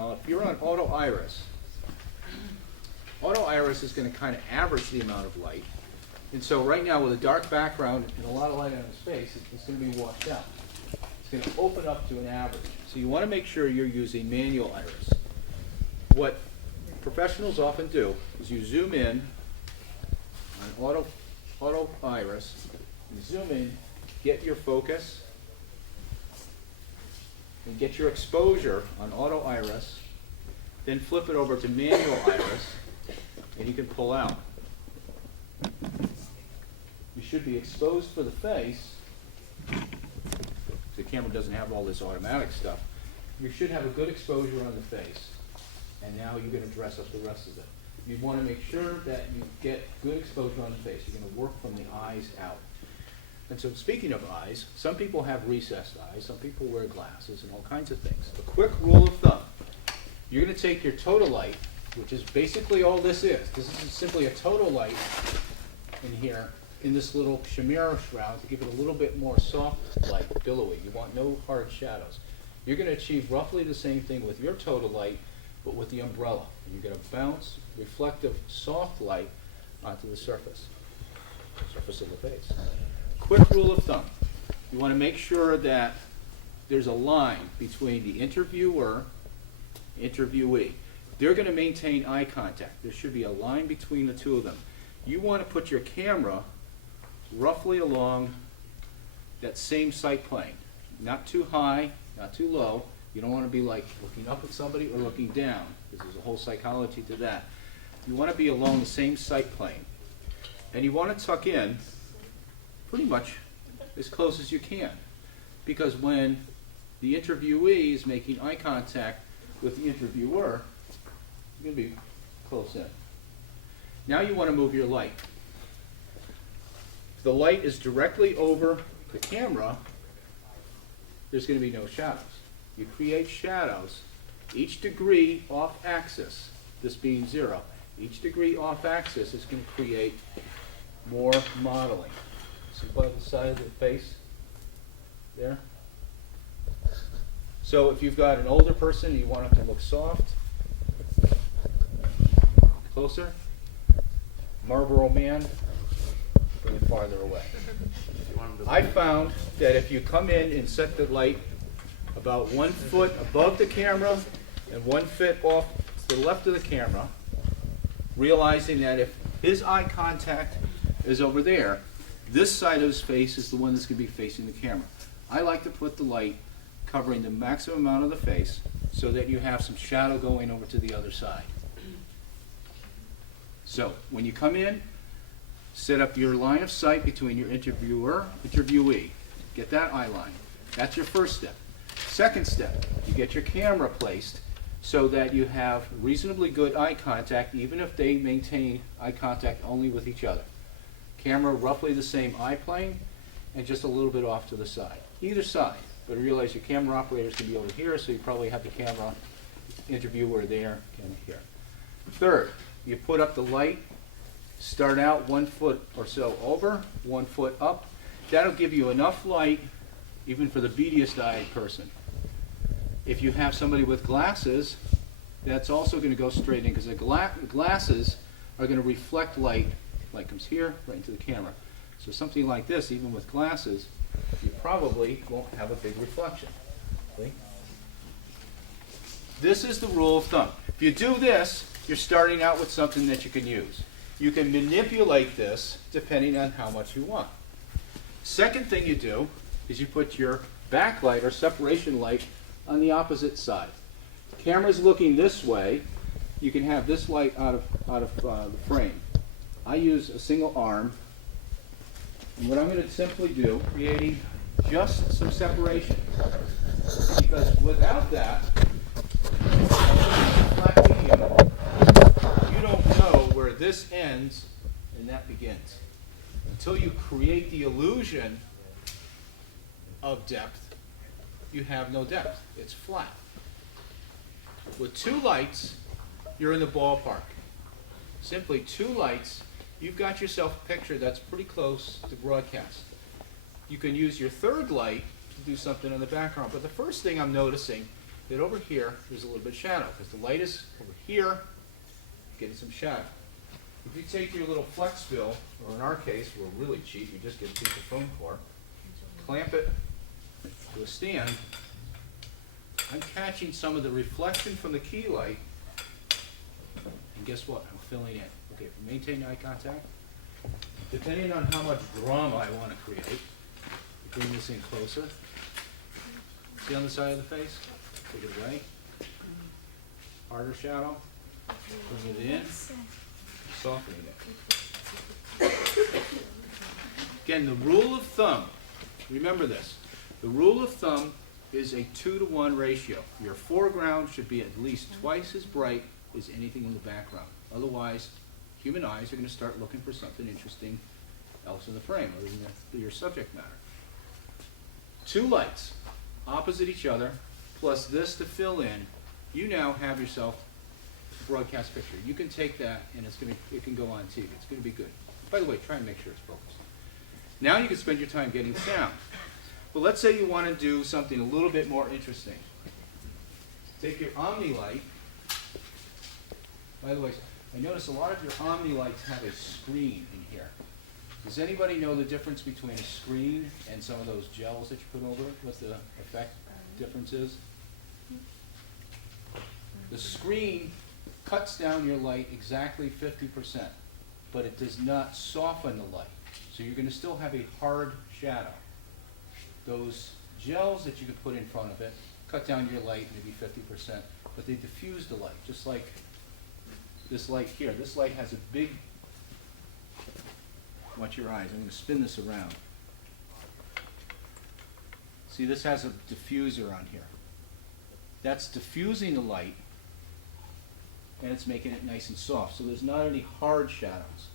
Now, if you're on auto iris is going to kind of average the amount of light. And so right now, with a dark background and a lot of light on his face, it's going to be washed out. It's going to open up to an average. So you want to make sure you're using manual iris. What professionals often do is you zoom in on auto iris, you zoom in, get your focus, and get your exposure on auto iris, then flip it over to manual iris, and you can pull out. You should be exposed for the face. The camera doesn't have all this automatic stuff. You should have a good exposure on the face, and now you're going to dress up the rest of it. You want to make sure that you get good exposure on the face. You're going to work from the eyes out. And so speaking of eyes, some people have recessed eyes, some people wear glasses and all kinds of things. A quick rule of thumb, you're going to take your total light, which is basically all this is. This is simply a total light in here, in this little chimera shroud to give it a little bit more soft light, billowy. You want no hard shadows. You're going to achieve roughly the same thing with your total light, but with the umbrella. You're going to bounce reflective soft light onto the surface of the face. Quick rule of thumb. You want to make sure that there's a line between the interviewer and interviewee. They're going to maintain eye contact. There should be a line between the two of them. You want to put your camera roughly along that same sight plane. Not too high, not too low. You don't want to be like looking up at somebody or looking down, because there's a whole psychology to that. You want to be along the same sight plane. And you want to tuck in pretty much as close as you can. Because when the interviewee is making eye contact with the interviewer, you're going to be close in. Now you want to move your light. If the light is directly over the camera, there's going to be no shadows. You create shadows. Each degree off axis, this being 0, each degree off axis is going to create more modeling. See by the side of the face there? So if you've got an older person and you want them to look soft, closer. Marlboro Man, bring it farther away. I found that if you come in and set the light about 1 foot above the camera and 1 foot off to the left of the camera, realizing that if his eye contact is over there, this side of his face is the one that's going to be facing the camera. I like to put the light covering the maximum amount of the face so that you have some shadow going over to the other side. So when you come in, set up your line of sight between your interviewer and interviewee. Get that eye line. That's your first step. Second step, you get your camera placed so that you have reasonably good eye contact, even if they maintain eye contact only with each other. Camera roughly the same eye plane and just a little bit off to the side. Either side, but realize your camera operator's going to be over here, so you probably have the camera interviewer there and here. Third, you put up the light, start out 1 foot or so over, 1 foot up. That'll give you enough light even for the beadiest-eyed person. If you have somebody with glasses, that's also going to go straight in, because the glasses are going to reflect light. Light comes here, right into the camera. So something like this, even with glasses, you probably won't have a big reflection. See? This is the rule of thumb. If you do this, you're starting out with something that you can use. You can manipulate this depending on how much you want. Second thing you do is you put your backlight or separation light on the opposite side. The camera's looking this way. You can have this light out of the frame. I use a single arm. And what I'm going to simply do, creating just some separation. Because without that, flat medium, you don't know where this ends and that begins. Until you create the illusion of depth, you have no depth. It's flat. With 2 lights, you're in the ballpark. Simply 2 lights, you've got yourself a picture that's pretty close to broadcast. You can use your third light to do something in the background. But the first thing I'm noticing that over here there's a little bit of shadow, because the light is over here, getting some shadow. If you take your little flex fill, or in our case, we're really cheap, you just get a piece of foam core, clamp it to a stand, I'm catching some of the reflection from the key light, and guess what? I'm filling in. Okay, if you maintain eye contact, depending on how much drama I want to create, bring this in closer. See on the side of the face? Take it away. Harder shadow. Bring it in. Softening it. Again, the rule of thumb, remember this, the rule of thumb is a 2-to-1 ratio. Your foreground should be at least twice as bright as anything in the background. Otherwise, human eyes are going to start looking for something interesting else in the frame, other than your subject matter. 2 lights opposite each other, plus this to fill in, you now have yourself a broadcast picture. You can take that and it can go on TV. It's going to be good. By the way, try and make sure it's focused. Now you can spend your time getting sound. But let's say you want to do something a little bit more interesting. Take your Omni light. By the way, I notice a lot of your Omni lights have a screen in here. Does anybody know the difference between a screen and some of those gels that you put over it? What the effect difference is? The screen cuts down your light exactly 50%, but it does not soften the light. So you're going to still have a hard shadow. Those gels that you could put in front of it cut down your light maybe 50%, but they diffuse the light, just like this light here. This light has a big, watch your eyes, I'm going to spin this around. See, this has a diffuser on here. That's diffusing the light, and it's making it nice and soft, so there's not any hard shadows.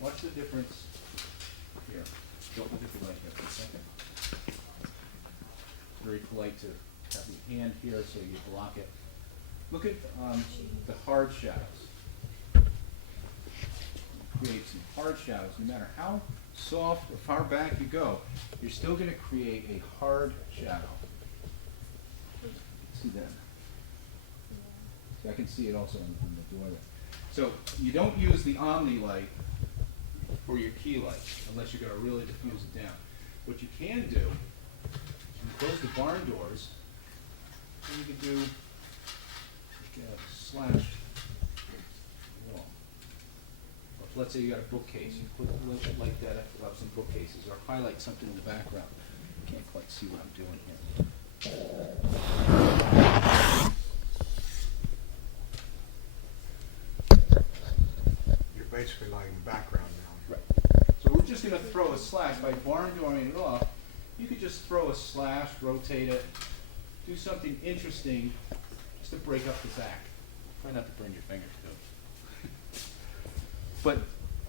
Watch the difference here. Don't look at the light here for a second. Very polite to have your hand here so you block it. Look at the hard shadows. Create some hard shadows. No matter how soft or far back you go, you're still going to create a hard shadow. See that? So I can see it also in the door there. So you don't use the Omni light for your key light unless you're going to really diffuse it down. What you can do, you close the barn doors, and you can do like a slash wall. Or if, let's say you got a bookcase, you put it like that up some bookcases, or highlight something in the background. You can't quite see what I'm doing here. You're basically lighting the background now. Right. So we're just going to throw a slash. By barn dooring it off, you could just throw a slash, rotate it, do something interesting just to break up the back. Try not to burn your fingers too. But,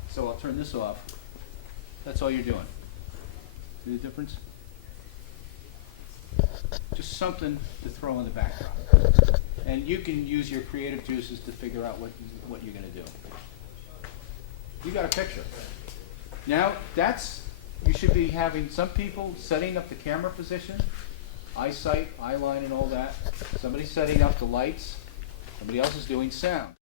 so I'll turn this off. That's all you're doing. See the difference? Just something to throw in the background. And you can use your creative juices to figure out what you're going to do. You got a picture. Now, you should be having some people setting up the camera position, eyesight, eye line and all that. Somebody setting up the lights. Somebody else is doing sound.